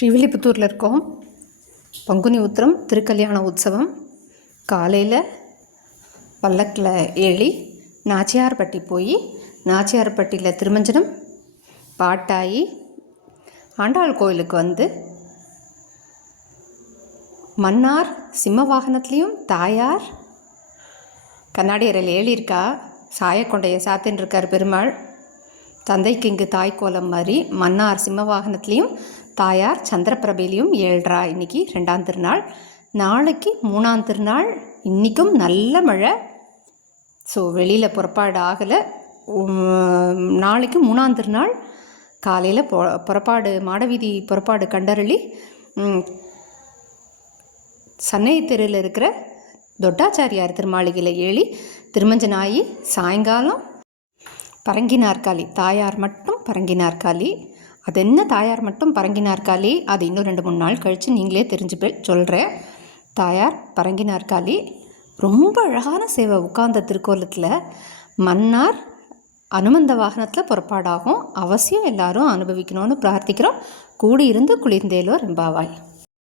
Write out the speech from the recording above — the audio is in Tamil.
ஸ்ரீவில்லிபுத்தூரில் இருக்கோம். பங்குனி உத்திரம் திருக்கல்யாண உற்சவம். காலையில் பல்லக்கில் ஏறி நாச்சியார்பட்டி போய் நாச்சியார்பட்டியில் திருமஞ்சனம் பாட்டாயி ஆண்டாள் கோயிலுக்கு வந்து மன்னார் சிம்ம வாகனத்துலேயும் தாயார் கண்ணாடி அறையில் ஏழியிருக்கா. சாயக்கொண்டைய சாத்தின்னு இருக்கார் பெருமாள். தந்தைக்கு இங்கு தாய்க்கோலம் மாதிரி மன்னார் சிம்ம வாகனத்துலேயும் தாயார் சந்திரபிரபையிலையும் ஏழ்றா. இன்றைக்கி 2ஆம் திருநாள், நாளைக்கு 3ஆம் திருநாள். இன்றைக்கும் நல்ல மழை. ஸோ வெளியில் புறப்பாடு ஆகலை. நாளைக்கு 3ஆம் திருநாள் காலையில் புறப்பாடு மாடவீதி புறப்பாடு கண்டருளி சன்னை தெருவில் இருக்கிற தொட்டாச்சாரியார் திருமாளிகையில் ஏழி திருமஞ்சனாயி சாயங்காலம் பரங்கி நாற்காலி. தாயார் மட்டும் பரங்கி நாற்காலி. அது என்ன தாயார் மட்டும் பரங்கி நாற்காலி, அது இன்னும் 2-3 நாள் கழித்து நீங்களே தெரிஞ்சு சொல்கிறேன். தாயார் பரங்கி நாற்காலி ரொம்ப அழகான சேவை. உட்கார்ந்த திருக்கோலத்தில் மன்னார் அனுமந்த வாகனத்தில் புறப்பாடாகும். அவசியம் எல்லாரும் அனுபவிக்கணும்னு பிரார்த்திக்கிறோம். கூடியிருந்து குளிர்ந்தேலோ ரெம்பாவாய்.